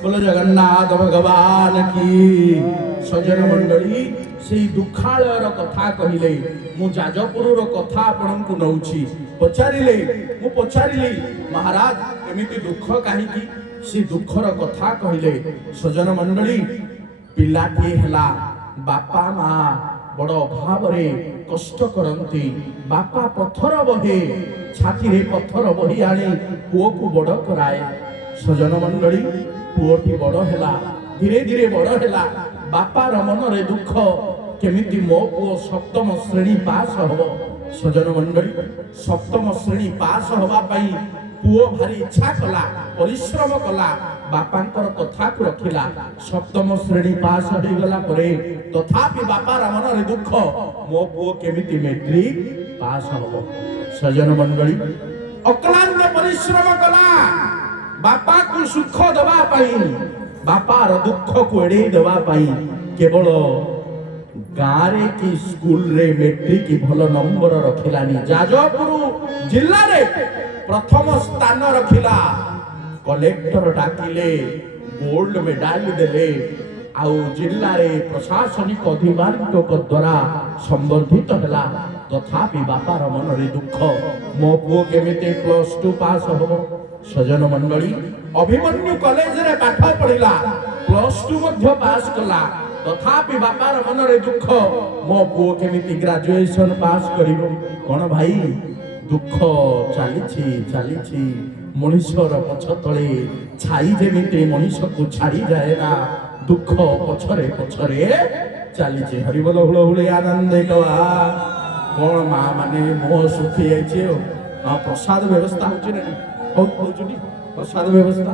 बोलो जगन्नाथ भगवान की। सज्जन मंडली से दुखालयर कथा कहले मु जाजपुर कथा आपनकु नउछि पचारिले मु पचारिली महाराज एमिति दुख काहीकि से दुखर कथा कहले। सज्जन मंडली पिलाटी हला बापा माँ बड़ अभाव कष्ट करती बापा पत्थर बहे छाती रे पत्थर बही आनी पुओ को बड़ कराए। सजन मंडली पुओटी बड़ हैला धीरे धीरे बड़ हैला बापार मन रे दुख केमिति मो पुओ सप्तम श्रेणी पास हब। सजन मंडली सप्तम श्रेणी पास हवा पाई पुओ भारी इच्छा कला परिश्रम कला बापांकर कथा को रखिला। सप्तम श्रेणी पास हो गला परे तथापि बापार मन रे दुख मो पुओ केमिति मैट्रिक पास हब। सजन मंडली अक्लांत परिश्रम कला बापा को सुख दबा पाई बापार दुख को एड़े दबा पाई केवल गारे की स्कूल रे मैट्रिक भल नंबर रखिलानी जाजपुर जिल्ला रे प्रथम स्थान रखिला। कलेक्टर डाकिले गोल्ड मेडल देले आउ जिल्ला रे प्रशासनिक अधिकारीक द्वारा संबर्धित हला। तथापि बापार मन रे दुख मो पुओ केमिति +2 पास हो। सजन मंडली अभिमन्यु कॉलेज रे पाठ पढ़िला +2 मध्य पास कला तथापि बापार मन रे दुख मो पुओ केमिति ग्रेजुएशन पास करिवो। कोन भाई दुख चालिछि चालिछि मनुष्यर पछ तले छाई जेमिति मनुष्य को छाड़ी जाए ना दुख पछरे पछरे चालिछि। हरि बोल हुलहुली आनंद गवा कोन मां माने मोह सुखी आइछे प्रसाद व्यवस्था होछि रे होछि प्रसाद व्यवस्था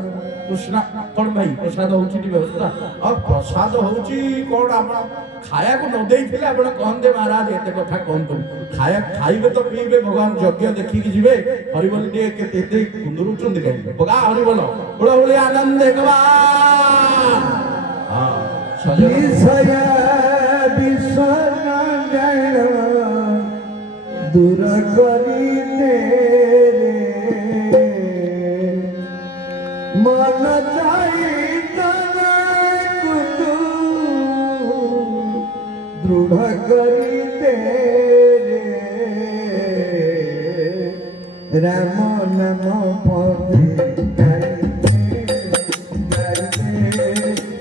कृष्णा कोन भाई प्रसाद होछि व्यवस्था और प्रसाद होछि कोन आपण खाया को न देइथिले आपण कहन दे महाराज एते कथा कोन तुम खाया खाइबे तो पीबे भगवान यज्ञ देखि कि जिवे हरि बोल दे केते एते कुंदरु चंद गए बगा हरि बोल बोला बोले आनंद गवा। हां सजन दूर करी तेरे मन चाहिए दृढ़ करी तेरे राम नाम पढ़े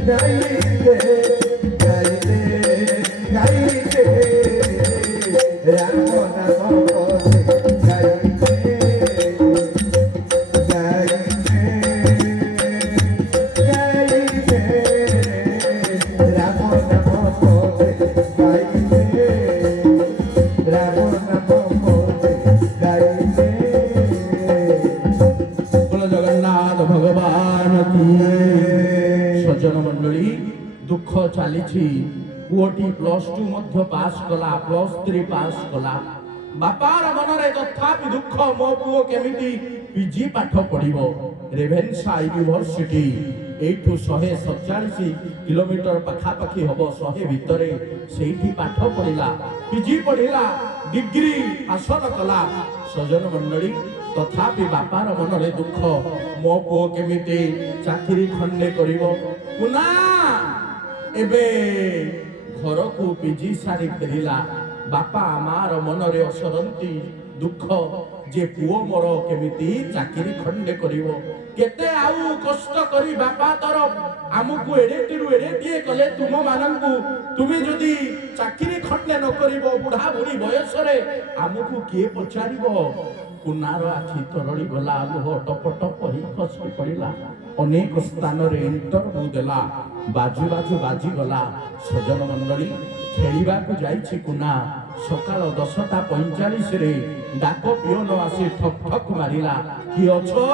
गाइते राम नाम दुख चली पुओटी +2 मध्य पास कला +3 पास कला बापार मन रे तथापि दुख मो पुओ केमिति पीजी पाठ पढ़िबो। रेभेन्सा यूनिवर्सिटी एठू 147 किलोमीटर पाखा पाखी हबो 100 भितरे सेठी पाठ पढ़िला पीजी पढ़िला डिग्री हासिल कला। सजन मंडली तथापि बापार मन रे दुख मो पुओ केमिति चाकरी खंडे करिवो। पुना एबे घर को पीजी सारी फेरिला बापा आमार मन रे असरंती दुख जे पुओ मोर केमिति चाकरी खंडे करिवो। केते आउ कष्ट करी बापा तर आमको एडेटिरु एडेटिए कले तुम मानंकु तुमी जदी चाकरी खंडे न करिवो बुढ़ा बुढ़ी बयस रे आमको किए पचारिवो। कुनार आखि तरड़ी गला लुह टप टप ही खसी पड़िला अनेक स्थान रे इंटरव्यू देला बाजू बाजू बाजी गला। सजन मंडली खेलिबा को जाईछि कुना सकाळ 10:45 रे डाक पियोन आसी ठक ठक मारिला कि अछो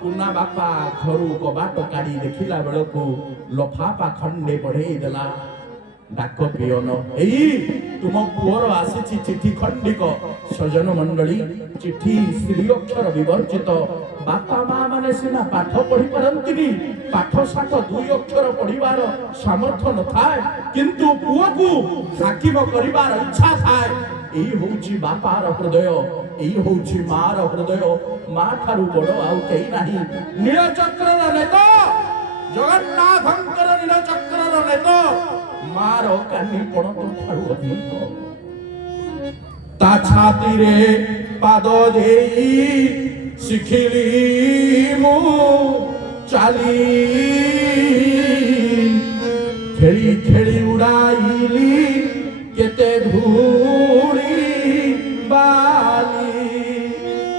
कुना बापा घरू कबाट काढी देखिला बेलको लफाफा खंडे बढ़ेई देला। डाक पियोन एई तुम पुअर आसी चिठी खंडिक। सजन मंडली चिठी श्री अक्षर विवर्जित बापा माँ माने सिना पाठ पढ़ी पारंतिनी पाठ साठ 2 अक्षर पढ़िबार सामर्थ्य न थाए किंतु पुओ को हाकिम करिबार इच्छा थाए। एई होउची बापार हृदय এই হଉଛି ମାର ହୃଦୟ। ମା ଠାରୁ ବଡ଼ ଆଉ କେହି ନାହିଁ। ନୀଳଚକ୍ରର ନେତ ଜଗନ୍ନାଥଙ୍କର ନୀଳଚକ୍ରର ନେତ ମାର କାନି ପଣତ ଠାରୁ ଅଧିକ। ତା ଛାତିରେ ପାଦ ଦେଇ ଶିଖିଲି ମୁଁ ଚାଲି, ଖେଳି ଖେଳି ଉଡ଼ାଇଲି କେତେ ଧୂଳି ବାଲି।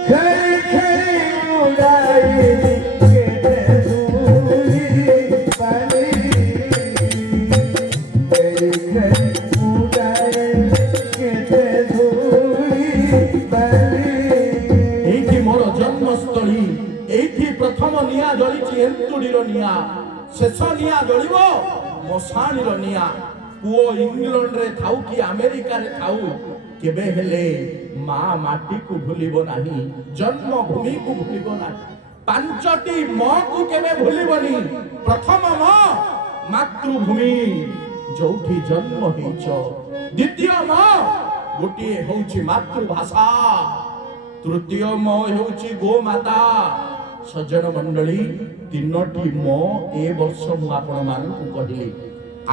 ଖେଳି ଖେଳି ଉଡ଼ାଇଲି କେତେ ଧୂଳି ବାଲି। ଖେଳି ଖେଳି ଉଡ଼ାଇଲି କେତେ ଧୂଳି ବାଲି। ଏଇଠି ମୋର ଜନ୍ମସ୍ଥଳୀ, ଏଇଠି ପ୍ରଥମ ନିଆଁ ଜଳିଛି ଏନ୍ତୁଡ଼ିର ନିଆଁ, ଶେଷ ନିଆଁ ଜଳିବ ମଶାଣିର ନିଆଁ। ପୁଅ ଇଂଲଣ୍ଡରେ ଥାଉ କି ଆମେରିକାରେ ଥାଉ, କେବେ ହେଲେ ମା ମାଟିକୁ ଭୁଲିବ ନାହିଁ, ଜନ୍ମଭୂମିକୁ ଭୁଲିବ ନାହିଁ। ପାଞ୍ଚଟି ମକୁ କେବେ ଭୁଲିବନି। ପ୍ରଥମ ମ ମାତୃଭୂମି, ଯୋଉଠି ଜନ୍ମ ହେଇଛ। ଦ୍ୱିତୀୟ ମ ଗୋଟିଏ ହେଉଛି ମାତୃଭାଷା, ତୃତୀୟ ମ ହେଉଛି ଗୋମାତା। ସଜ୍ଜନ ମଣ୍ଡଳୀ, ତିନୋଟି ମ ଏ ବର୍ଷ ମୁଁ ଆପଣମାନଙ୍କୁ କହିଲି।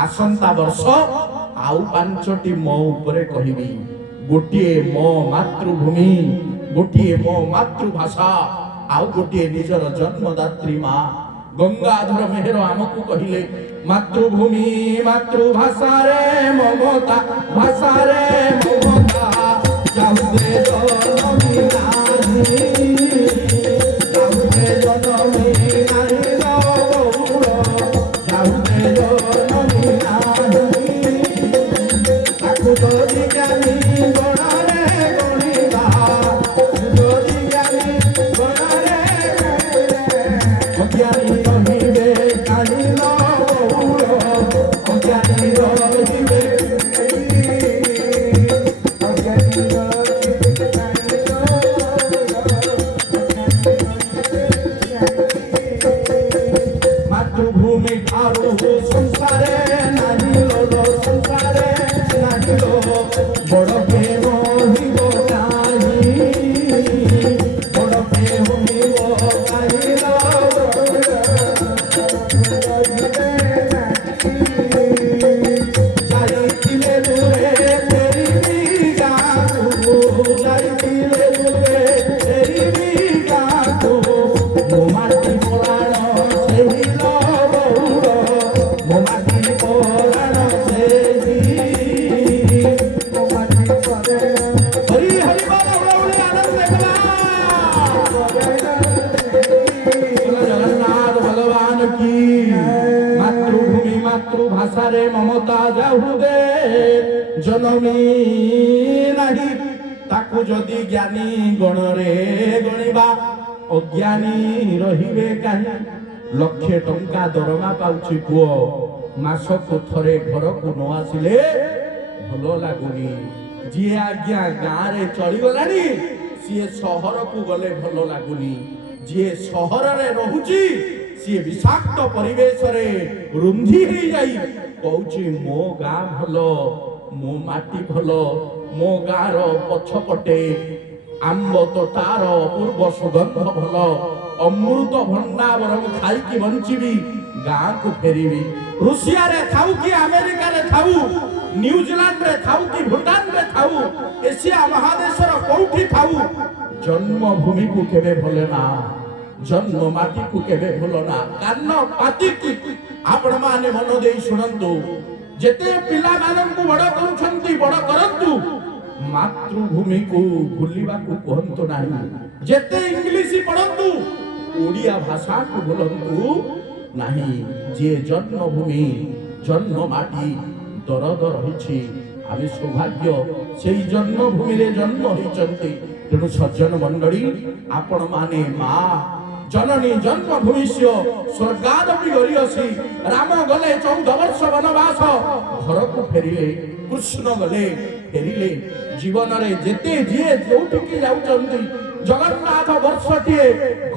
ଆସନ୍ତା ବର୍ଷ ଆଉ 5ଟି ମ ଉପରେ କହିବି। ଗୋଟିଏ ମ ମାତୃଭୂମି, ଗୋଟିଏ ମ ମାତୃଭାଷା, ଆଉ ଗୋଟିଏ ନିଜର ଜନ୍ମଦାତ୍ରୀ ମା। ଗଙ୍ଗାଧର ମେହେର ଆମକୁ କହିଲେ, ମାତୃଭୂମି ମାତୃଭାଷାରେ ମମତା, ଭାଷାରେ ମମତା, ଯାହୁରେ ଜନମି ନାହିଁ, ଯାହୁରେ ଜନମି ନାହିଁ ଗୌର, ଯାହୁରେ ଜନମି ନାହିଁ। ତାକୁ ଯଦି ଜ୍ଞାନୀ ଗଣରେ ଗଣିବା, ଯଦି ଜ୍ଞାନୀ ଗଣରେ ଅଜ୍ଞାନୀ ରହିବେ କାହିଁ ନ ଗୌର, ଅଜ୍ଞାନୀ ରହିବେ ମାତୃଭୂମି ଠାରୁ ସଂସାରେ ନାହିଁ ଲୋ, ସଂସାରେ ନାହିଁ ଲୋ, ବଡ଼ ପ୍ରେମ ହିବ କାହିଁ, ବଡ଼ ପ୍ରେମ ହିବ କାହିଁ ଲୋ। ଯାଇଥିଲେ ଦୂରେ ଫେରିବି ଗାଁକୁ, ଯାଇଥିଲେ ଦୂରେ ଫେରିବି ଗାଁକୁ, ମୋ ମାଟି ପରାଣ ସେହି ଲୋ ଗୌର, ମୋ ମାଟି ପରାଣ ସେହି। ହରି ହରି ବୋଲ ଗୌରୀ ଆନନ୍ଦ କଲା। ଜଗନ୍ନାଥ ଭଗବାନ କି। ମାତୃଭୂମି ମାତୃଭାଷାରେ ମମତା ଯାହୁରେ ଜନମି ନାହିଁ, ତାକୁ ଯଦି ଜ୍ଞାନୀ ଗଣରେ ଗଣିବା, ଅଜ୍ଞାନୀ ରହିବେ କାହିଁ। ଲକ୍ଷେ ଟଙ୍କା ଦରମା ପାଉଛି ପୁଅ, ମାସକୁ ଥରେ ଘରକୁ ନ ଆସିଲେ ଭଲ ଲାଗୁନି। ଯିଏ ଆଜ୍ଞା ଗାଁରେ ଚଳିଗଲାଣି, ସିଏ ସହରକୁ ଗଲେ ଭଲ ଲାଗୁନି। ଯିଏ ସହରରେ ରହୁଛି, ସିଏ ବିଷାକ୍ତ ପରିବେଶରେ ରୁନ୍ଧି ହେଇଯାଇ କହୁଛି ମୋ ଗାଁ ଭଲ, ମୋ ମାଟି ଭଲ, ମୋ ଗାଁର ପଛପଟେ ଆମ୍ବ ତୋଟାର ଅପୂର୍ବ ସୁଗନ୍ଧ ଭଲ, ଅମୃତ ଭଣ୍ଡା ବରଂ ଖାଇକି ବଞ୍ଚିବି, ଗାଁକୁ ଫେରିବି। ରୁଷିଆରେ ଥାଉ କି ଆମେରିକାରେ ଥାଉ, ନ୍ୟୁଜିଲାଣ୍ଡରେ ଥାଉ କି ଭୁଟାନରେ ଥାଉ, ଏସିଆ ମହାଦେଶର କୋଉଠି ଥାଉ, ଜନ୍ମଭୂମିକୁ କେବେ ଭୁଲେ ନା, ଜନ୍ମ ମାଟିକୁ କେବେ ଭୁଲ ନା। କାନ ପାତିକି ଆପଣ ମାନେ ମନ ଦେଇ ଶୁଣନ୍ତୁ। ଯେତେ ପିଲାମାନଙ୍କୁ ବଡ଼ କରୁଛନ୍ତି ବଡ଼ କରନ୍ତୁ, ମାତୃଭୂମିକୁ ଭୁଲିବାକୁ କୁହନ୍ତୁ ନାହିଁ। ଯେତେ ଇଂଲିଶ ପଢ଼ନ୍ତୁ, ଓଡ଼ିଆ ଭାଷାକୁ ଭୁଲନ୍ତୁ ନାହିଁ। ଯିଏ ଜନ୍ମଭୂମି ଜନ୍ମ ମାଟି ଦରଦ ରହିଛି, ଆମେ ସୌଭାଗ୍ୟ ସେଇ ଜନ୍ମଭୂମିରେ ଜନ୍ମ ହୋଇଛନ୍ତି। ତେଣୁ ସଜ୍ଜନ ମଣ୍ଡଳୀ, ଆପଣ ମାନେ ମା ଜନନୀ ଜନ୍ମଭୂମିଷ୍ୟ ସ୍ୱର୍ଗାଦପି ଗରିୟସୀ। ରାମ ଗଲେ 14 ବର୍ଷ ବନବାସ, ଘରକୁ ଫେରିଲେ। କୃଷ୍ଣ ଗଲେ ଫେରିଲେ। ଜୀବନରେ ଯେତେ ଯିଏ ଯୋଉଠିକି ଯାଉଛନ୍ତି, ଜଗନ୍ନାଥ ବର୍ଷଟିଏ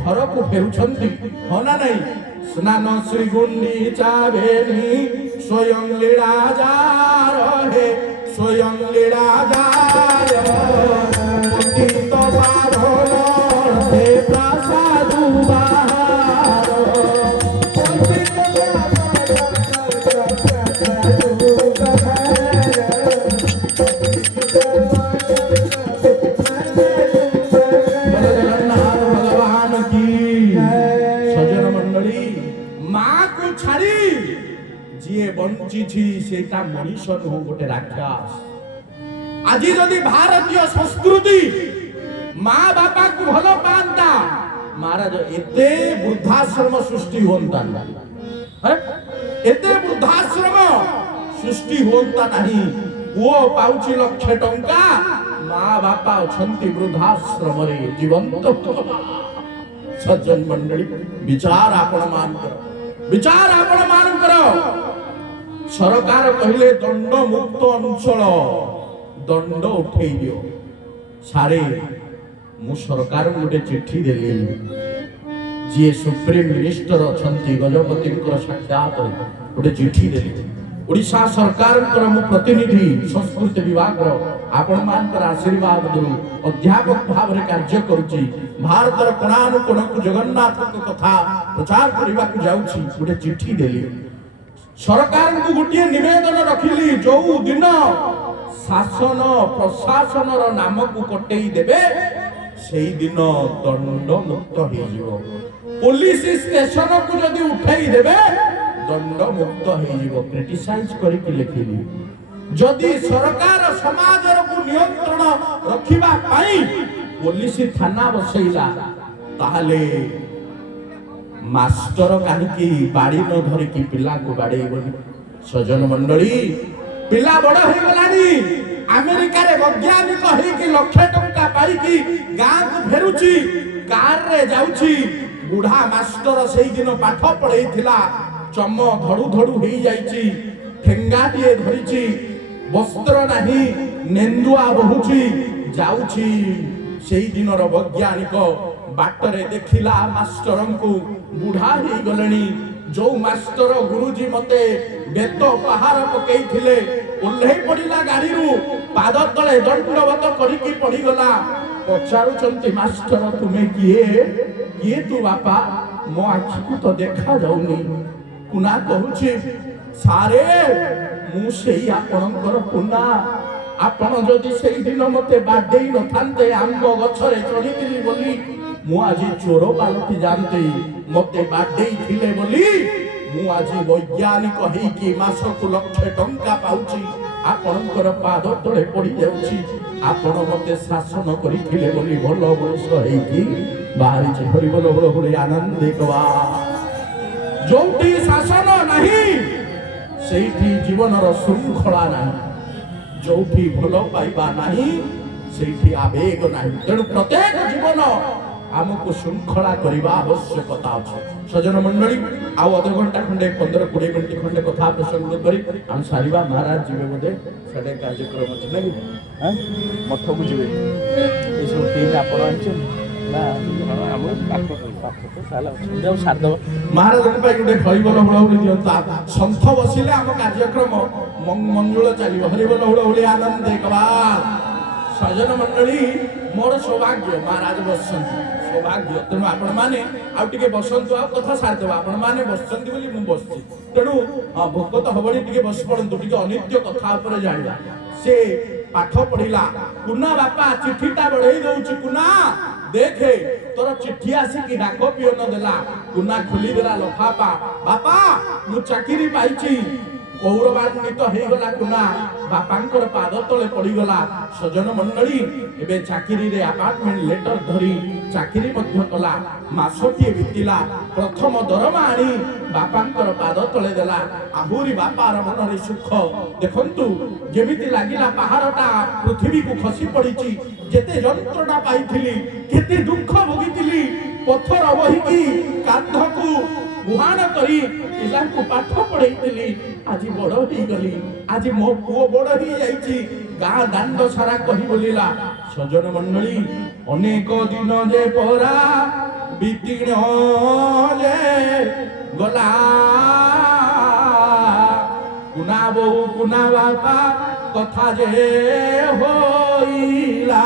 ଘରକୁ ଫେରୁଛନ୍ତି, ହଁ ନା ନାହିଁ? ସ୍ନାନ ଶ୍ରୀ ଗୁଣ୍ଡିଚା ବେନି ସ୍ୱୟଂ ଲୀଳା ଯାର ହେ, ସ୍ୱୟଂ ଲୀଳା ଯାର। ଯିଏ ବଞ୍ଚିଛି ସେଇଟା ମଣିଷ ନୁହଁ, ଗୋଟେ ରାକ୍ଷସ। ଆଜି ଯଦି ଭାରତୀୟ ସଂସ୍କୃତି ମା ବାପାକୁ ଭଲ ପାଆନ୍ତା, ମହାରାଜ ଏତେ ବୃଦ୍ଧାଶ୍ରମ ସୃଷ୍ଟି ହୁଅନ୍ତା ନାହିଁ, ଏତେ ବୃଦ୍ଧାଶ୍ରମ ସୃଷ୍ଟି ହୁଅନ୍ତା ନାହିଁ। ପୁଅ ପାଉଛି 1,00,000 ଟଙ୍କା, ମା ବାପା ଅଛନ୍ତି ବୃଦ୍ଧାଶ୍ରମରେ ଜୀବନ୍ତ। ସଜ୍ଜନ ମଣ୍ଡଳୀ, ବିଚାର ଆପଣ ମାନଙ୍କର, ବିଚାର ଆପଣ ମାନଙ୍କର। ସରକାର କହିଲେ ଦଣ୍ଡ ମୁକ୍ତ ଅଞ୍ଚଳ, ଦଣ୍ଡ ଉଠେଇ ଦିଅ। ସାରେ ମୁଁ ସରକାର ଗୋଟେ ଚିଠି ଦେଲି, ଯିଏ ସୁପ୍ରିମ ମିନିଷ୍ଟର ଅଛନ୍ତି ଗଜପତିଙ୍କର ସାକ୍ଷାତ ଗୋଟେ ଚିଠି ଦେଲି। ଓଡ଼ିଶା ସରକାରଙ୍କର ମୁଁ ପ୍ରତିନିଧି, ସଂସ୍କୃତି ବିଭାଗର ଆପଣମାନଙ୍କର ଆଶୀର୍ବାଦ ଦେଉ ଅଧ୍ୟାପକ ଭାବରେ କାର୍ଯ୍ୟ କରୁଛି। ଭାରତର କୋଣାନୁକୋଣକୁ ଜଗନ୍ନାଥଙ୍କ କଥା ପ୍ରଚାର କରିବାକୁ ଯାଉଛି। ଗୋଟେ ଚିଠି ଦେଲି ସରକାରଙ୍କୁ, ଗୋଟିଏ ନିବେଦନ ରଖିଲି, ଯୋଉ ଦିନ ଶାସନ ପ୍ରଶାସନର ନାମକୁ କଟେଇ ଦେବେ ସେଇ ଦିନ ଦଣ୍ଡ ମୁକ୍ତ ହେଇଯିବ। ପୋଲିସ ଷ୍ଟେସନକୁ ଯଦି ଉଠେଇ ଦେବେ ଦଣ୍ଡ ମୁକ୍ତ ହେଇଯିବ। କ୍ରିଟିସାଇଜ କରିକି ଲେଖିଲି, ଯଦି ସରକାର ସମାଜକୁ ନିୟନ୍ତ୍ରଣ ରଖିବା ପାଇଁ ପୋଲିସ ଥାନା ବସେଇଲା, ତାହେଲେ ମାଷ୍ଟର କାହିଁକି ବାଡ଼ି ନ ଧରିକି ପିଲାକୁ ବାଡ଼େଇବନି? ସଜ୍ଜନ ମଣ୍ଡଳୀ, ପିଲା ବଡ଼ ହେଇଗଲାଣି, ଆମେରିକାରେ ବୈଜ୍ଞାନିକ ହେଇକି 1,00,000 ଟଙ୍କା ପାଇକି ଗାଁକୁ ଫେରୁଛି, କାରରେ ଯାଉଛି। ବୁଢା ମାଷ୍ଟର ସେଇଦିନ ପାଠ ପଢେଇଥିଲା, ଚମ ଧଡୁ ଧଡୁ ହେଇଯାଇଛି, ଠେଙ୍ଗାଟିଏ ଧରିଛି, ବସ୍ତ୍ର ନାହିଁ, ନେନ୍ଦୁଆ ବହୁଛି, ଯାଉଛି। ସେଇଦିନର ବୈଜ୍ଞାନିକ ବାଟରେ ଦେଖିଲା ମାଷ୍ଟରଙ୍କୁ, ବୁଢା ହେଇଗଲେଣି। ଯୋଉ ମାଷ୍ଟର ଗୁରୁଜୀ ମତେ ବେତ ପାହାର ପକେଇଥିଲେ, ଓହ୍ଲେଇ ପଡିଲା ଗାଡିରୁ, ପାଦ ତଳେ ଦଣ୍ଡବତ କରିକି ପଡିଗଲା। ପଚାରୁଛନ୍ତି, ମାଷ୍ଟର ତୁମେ କିଏ? କିଏ ତୁ ବାପା? ମୋ ଆଖିକୁ ତ ଦେଖା ଯାଉନି। କୁନା କହୁଛି, ସାରେ ମୁଁ ସେଇ ଆପଣଙ୍କର କୁନା। ଆପଣ ଯଦି ସେଇଦିନ ମତେ ବାଡେଇ ନଥାନ୍ତେ, ଆମ୍ବ ଗଛରେ ଚଢିଥିଲି ବୋଲି ମୁଁ ଆଜି ଚୋର ପାଲଟି ଯାଆନ୍ତି। ମତେ ବାଡେଇ ଥିଲେ ବୋଲି ମୁଁ ଆଜି ବୈଜ୍ଞାନିକ ହେଇକି ମାସକୁ 1,00,000 ଟଙ୍କା ପାଉଛି। ଆପଣଙ୍କର ପାଦ ତଳେ ପଡି ଯାଉଛି। ଆପଣ ମତେ ଶାସନ କରିଥିଲେ ବୋଲି ଭଲ ମଣିଷ ହେଇକି ବାହାରିଛି। ହରିବୋଲ ବୋଲ ବୋଲେ ଆନନ୍ଦିତ। ଯୋଉଠି ଶାସନ ନାହିଁ ସେଇଠି ଜୀବନର ଶୃଙ୍ଖଳା ନାହିଁ, ଯୋଉଠି ଭଲ ପାଇବା ନାହିଁ ସେଇଠି ଆବେଗ ନାହିଁ। ତେଣୁ ପ୍ରତ୍ୟେକ ଜୀବନ ଆମକୁ ଶୃଙ୍ଖଳା କରିବା ଆବଶ୍ୟକତା ଅଛି। ସଜ୍ଜନ ମଣ୍ଡଳୀ, ଆଉ ଅଧଘଣ୍ଟା ଖଣ୍ଡେ 15-20 ମିନିଟ୍ ଖଣ୍ଡେ କଥା ପ୍ରସଙ୍ଗ କରି ଆମେ ସାରିବା। ମହାରାଜ ଯିବେ ବୋଧେ, ସେଠି କାର୍ଯ୍ୟକ୍ରମ ଅଛି ନାଇଁ? ମଠକୁ ଯିବେ। ଏସବୁ ଟିମ୍ ଆପଣ ଆଣିଛନ୍ତି ନା? ଆମର ମହାରାଜଙ୍କ ପାଇଁ ଗୋଟେ ହରିବୋଲ ହୁଳହୁଳି ଦିଅନ୍ତା। ସନ୍ଥ ବସିଲେ ଆମ କାର୍ଯ୍ୟକ୍ରମ ମଞ୍ଜୁଳ ଚାଲିବ। ହରିବୋଲ ହୁଳହୁଳି ଆନନ୍ଦ କବାଲ। ସଜ୍ଜନ ମଣ୍ଡଳୀ, ମୋର ସୌଭାଗ୍ୟ ମହାରାଜ ବସିଛନ୍ତି, ସୌଭାଗ୍ୟ। ତେଣୁ ଆପଣ ମାନେ ଆଉ ଟିକେ ବସନ୍ତୁ, ଆଉ କଥା ସାରିଦେବା। ଆପଣ ମାନେ ବସିଛନ୍ତି ବୋଲି ମୁଁ ବସିଛି। ତେଣୁ ଭୋକ ତ ହବନି, ଟିକେ ବସି ପଡନ୍ତୁ, ଟିକେ ଅନିତ୍ୟ କଥା ଉପରେ ଜାଣିବା। ସେ ପାଠ ପଢିଲା। କୁନା ବାପା ଚିଠିଟା ବଢେଇ ଦଉଛି। କୁନା ଦେଖେ, ତୋର ଚିଠି ଆସିକି ଡାକ ପିଅନ ଦେଲା। କୁନା ଖୋଲିଦେଲା ଲଫାପା। ବାପା ମୁଁ ଚାକିରି ପାଇଛି। ଗୌରବାନ୍ୱିତ ହେଇଗଲା କୁନା, ବାପାଙ୍କର ପାଦ ତଳେ ପଡିଗଲା। ସଜ୍ଜନ ମଣ୍ଡଳୀ, ଏବେ ଚାକିରିରେ ଆପାର୍ଟମେଣ୍ଟ ଲେଟର ଧରି ଚାକିରି ମଧ୍ୟ କଲା। ମାସଟିଏ ବିତିଲା, ପ୍ରଥମ ଦରମା ଆଣି ବାପାଙ୍କର ପାଦ ତଳେ ଦେଲା। ଆହୁରି ବାପାର ମନରେ ସୁଖ। ଦେଖନ୍ତୁ, ଯେମିତି ଲାଗିଲା ପାହାଡ଼ଟା ପୃଥିବୀକୁ ଖସି ପଡିଛି। ଯେତେ ଯନ୍ତ୍ରଣା ପାଇଥିଲି, କେତେ ଦୁଃଖ ଭୋଗିଥିଲି, ପଥର ବୋହିକି କାନ୍ଧକୁ ମୁହାଣ କରି ପିଲାଙ୍କୁ ପାଠ ପଢେଇଥିଲି। ଆଜି ବଡ ହେଇଗଲି, ଆଜି ମୋ ପୁଅ ବଡ ହେଇଯାଇଛି। ଗାଁ ଦାଣ୍ଡ ସାରା କହି ବୋଲିଲା। ସଜ୍ଜନ ମଣ୍ଡଳୀ, ଅନେକ ଦିନ ଯେ ପରା ବିତିଣ ଯେ ଗଲା, କୁନା ବୋଉ କୁନା ବାପା କଥା ଯେ ହୋଇଲା।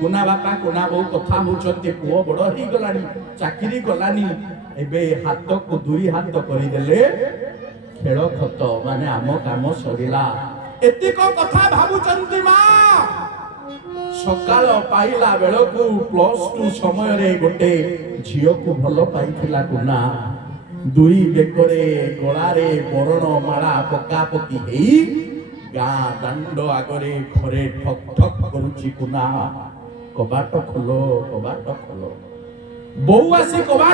କୁନା ବାପା କୁନା ବୋଉ କଥା ହଉଛନ୍ତି। ପୁଅ ବଡ ହେଇଗଲାଣି, ଚାକିରି ଗଲାନି। ଏବେ ହାତକୁ 2 ହାତ କରିଦେଲେ ଖେଳ ଖତ, ମାନେ ଆମ କାମ ସରିଲା। ଏତିକ କଥା ଭାବୁଛନ୍ତି ମା। ସକାଳ ପାଇଲା ବେଳକୁ +2 ସମୟରେ ଗୋଟେ ଝିଅକୁ ଭଲ ପାଇଥିଲା କୁନା। ଦୁଇ ବେକରେ ଗଳାରେ ବରଣ ମାଳା ପକାପକି ହେଇ ଗାଁ ଦାଣ୍ଡ ଆଗରେ ଘରେ ଠକ୍ ଠକ୍ କରୁଛି କୁନା। କବାଟ ଖୋଲ, କବାଟ ଖୋଲ। ବୋଉ ଆସି କବାଟ